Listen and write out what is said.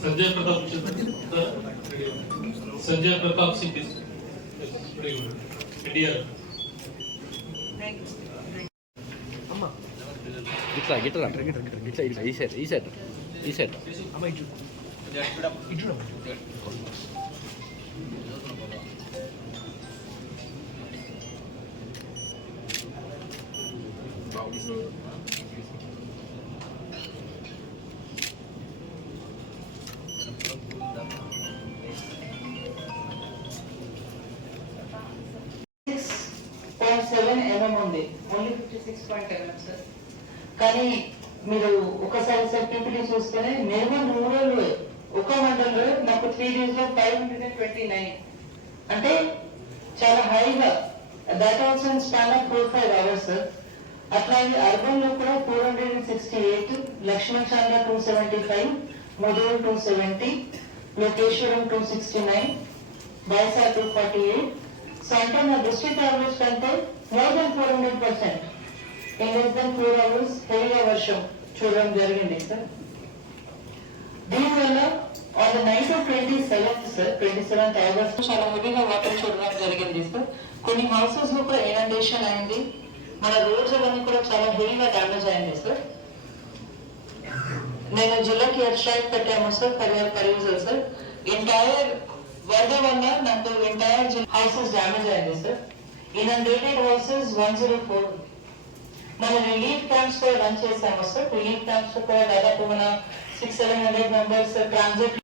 Sanjay Pratap Sanjay Pratap Singh India thank you ఇట్లా గిట్లా ఇట్లా ఇట్లా ఈ సైడ్ ఈ సైడ్ ఈ సైడ్ సిక్స్ Seven MM ఉంది. Only fifty six point MM sir కానీ మీరు ఒకసారి సార్ పీపీటీ చూస్తేనే మినిమం రూరల్ ఒక మండలంలో నాకు త్రీ డేస్లో five hundred and twenty nine అంటే చాలా హైగా. That also in span of four five hours sir అట్లాగే అర్బన్లో కూడా four hundred and sixty eight Laxmanchanda two seventy five Mudhol two seventy Lokeswaram two sixty nine Bhainsa two forty eight so అంటే నా district average కంటే more than four hundred percent in less than four hours హెవీగా వర్షం చూడడం జరిగింది sir దీనివల్ల on the night of twenty seventh sir twenty seventh August చాలా హెవీగా వాటర్ చూడడం జరిగింది సార్ కొన్ని హౌసెస్లో కూడా ఇనండేషన్ అయింది. మన రోడ్స్ అవన్నీ కూడా చాలా హెవీగా డ్యామేజ్ అయింది సార్ నేను జిల్లాకి వెబ్సైట్ పెట్టాము సార్ కరియర్ కరీజల్ సార్ ఎంటైర్ వరద వల్ల నాకు ఎంటైర్ హౌసెస్ డ్యామేజ్ అయింది sir inundated houses one zero four మన రిలీఫ్ క్యాంప్స్ కూడా రన్ చేసాము సార్ రిలీఫ్ క్యాంప్స్ కూడా దాదాపు మన six seven hundred members transit